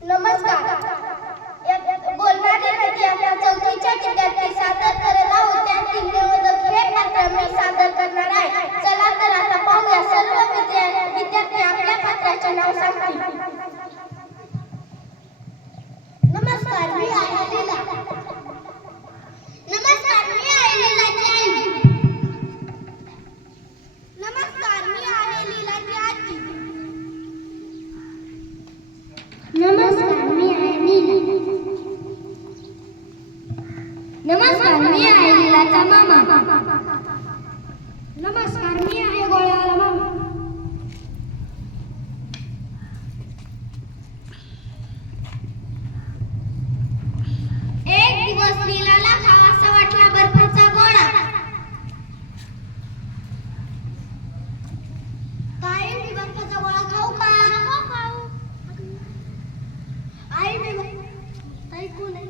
नमस्कार. बोलणारी नदी आपल्या चौथीच्या विद्यार्थी सादर करत आहोत. त्यातील निवेदक हे पात्र मी सादर करणार आहे. चला तर आता पाहूया सर्व विद्यार्थी आपल्या पात्राचे नाव सांगतील. नमस्कार, मी आहे लीला. नमस्कार, मी आहे लीलाची आई. नमस्कार, मी आहे लीलाची आजी. नमस्कार, मी आहे लीला. नमस्कार, मी आहे लीलाचा मामा. नमस्कार, मी आहे गोळ्यावाला मामा. एक दिवस लीलाला खावासा वाटला बर्फाचा गोळा. ताई, मी बर्फाचा गोळा खाऊ का? नको खाऊ. आई, मी ताई कोण आहे?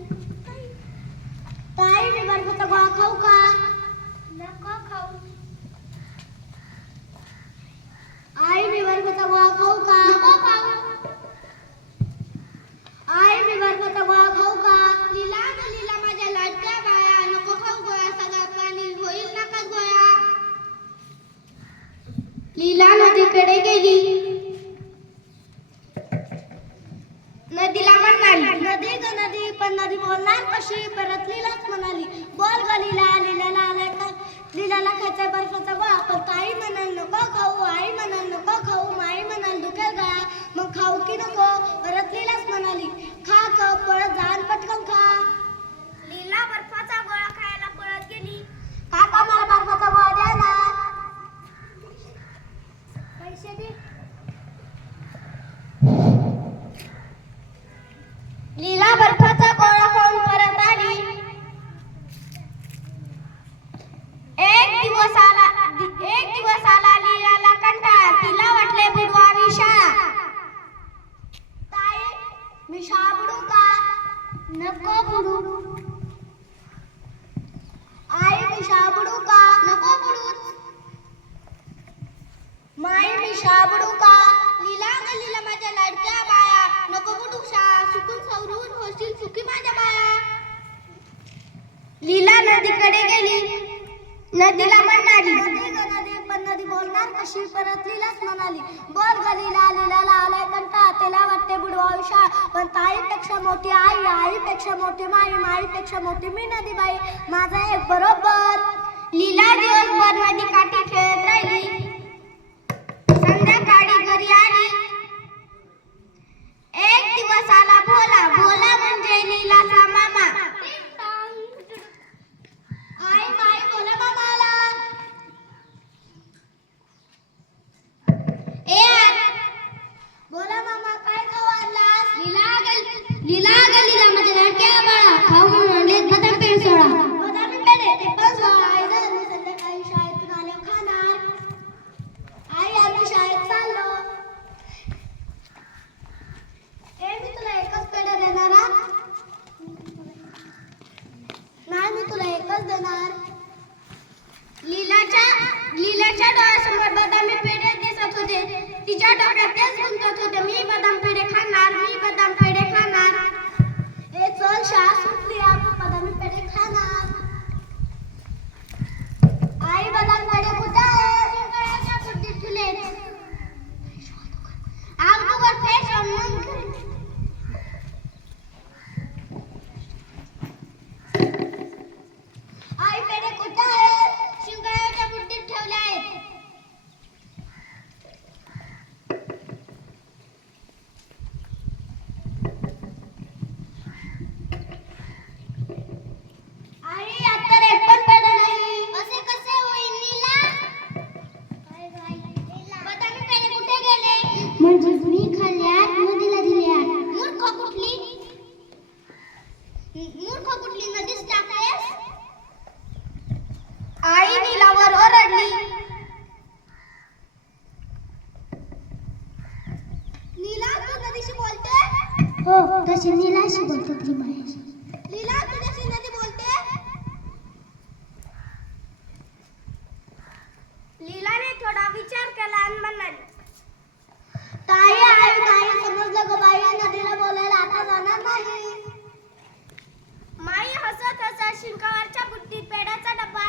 ताई, मी बर्फाचा गोळा खाऊ का? नको खाऊ. आई, मी बर्फाचा गोळा खाऊ का? नको खाऊ. आई, मी बर्फाचा गोळा खाऊ का? लीला ग लीला, माझ्या लाडक्या बाया, नको खाऊ गोळा, सगळा पाणी होईल नका गोळा. लीला नदीकडे गेली. नदीला म्हणाली, नदी ग नदी, पण नदी बोलणार कशी? परत लीलाच म्हणाली, बोल ग लीला. लीलाला आलाय का? लीलाला खायचा बर्फाचा गोळा, पण ताई म्हणाल नको खाऊ, आई म्हणाल नको खाऊ, माई म्हणाल दुखेल गळा, मग खाऊ की नको? परत लीलाच म्हणाली, खा ग, पळत जा आणि पटकन खा. लीला बर्फाचा गोळा खायला पळत गेली. काका, मला बर्फाचा गोळा द्या ना. पैसे दे. लीला बर्फाचा गोळा खाऊन परत आली. एक दिवस आला लीलाला कंटाळा. तिला वाटले बुडवावी शाळा. ताई, मी शाळा बुडू का? नको बुडू. आई, मी शाळा बुडू का? नको बुडू. माई, मी शाळा बुडू का? लीला ग लीला, माझ्या लाडक्या बाया, नको बुडू शाळा, सुकून सवरून होशील सुखी माझ्या बाया. लीला नदीकडे गेली. नदीला म्हणाली, नदी ग नदी, पण नदी बोलणार कशी? परत लीलाच म्हणाली, बोल ग लीला. लीलाला आलाय कंटाळा, तिला वाटते बुडवावी शाळा, पण ताईपेक्षा मोठी आई, आईपेक्षा मोठी माई, माईपेक्षा मोठी मी नदी बाई, माझा एक बरोबर. लीला दिवसभर नदी काठी खेळत राहिली. संध्याकाळी घरी आली. एक दिवस आला भोला. भोला म्हणजे लीलाचा मामा. आई, माई, भोला मामा आला. भोला मामा, काय खाऊ आणलास? लीला माझ्या लाडक्या बाळा, खाऊ म्हणून आणलेत बदाम पेढे सोडा. बदामी पेढे? ते पण सोडा. आई, मी संध्याकाळी शाळेतून आल्यावर खाणार. आई, आम्ही शाळेत चाललो. मी तुला एकच पेढा देणार. नाही, मी तुला एकच देणार. लीलाच्या डोळ्यासमोर बदामी पेढे दिसत होते. तिच्या डोक्यात तेच गुंतत होते, मी बदाम पेढे खाणार, मी बदाम पेढे खाणार. चल, शाळा सुटली, आपण बदामी पेढे खाणार. आई, बदाम पेढे कुठे आहे? गळ्याच्या बुड्डीत ठेवले. आगोदर फ्रेश होऊन आई, पेढे कुठे आहेत? शिंगाळ्याच्या बुड्डीत ठेवले आहेत. आई, आता एक पण पेढा नाही. असे कसे होईल लीला? बदामी पेढे कुठे गेले? म्हणजे मी खाल्ल्यात, नदीला दिल्यात. मूर्ख कुठली नदीच टाकलेस? आई लीलावर ओरडली. लीला, तू नदीशी बोलते? हो, तशी लीलाशी बोलतो ती माझ्याशी. लीला, तुझ्याशी नदी बोलते? लीलाने थोडा विचार केला आणि म्हणाली, ताई, आई, नाही समजलं ग बाई, नदीला बोलायला शिंकावरच्या बुट्टीत पेड्याचा डब्बा